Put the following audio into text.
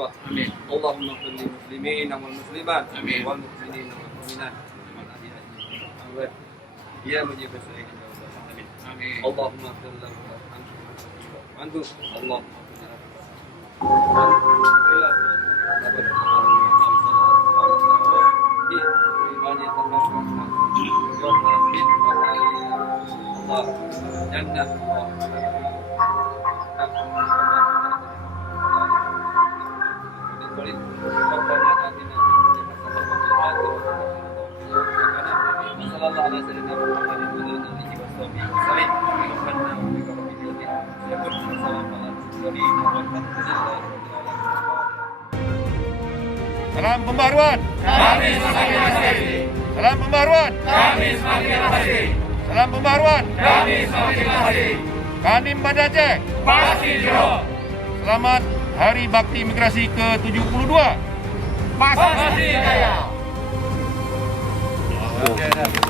musibah. Amin. Allahumma ighfir lil muslimin wal muslimat Amin. wal mu'minin wal mu'minat wal ahya'i minhum wal amwat. Ya mujib as-sa'ilin ya rabbal alamin. Amin. Allahumma ighfir lahu warhamhu anhu. Allahumma ighfir lahu. Salam pembaharuan. Kami semakin pasti. Salam pembaharuan. Kami semakin pasti. Salam pembaharuan. Kami semakin pasti. Kanim Banda Aceh. Pasti Jero. Selamat Hari Bakti Migrasi ke-72. Pasti Jaya. Okay,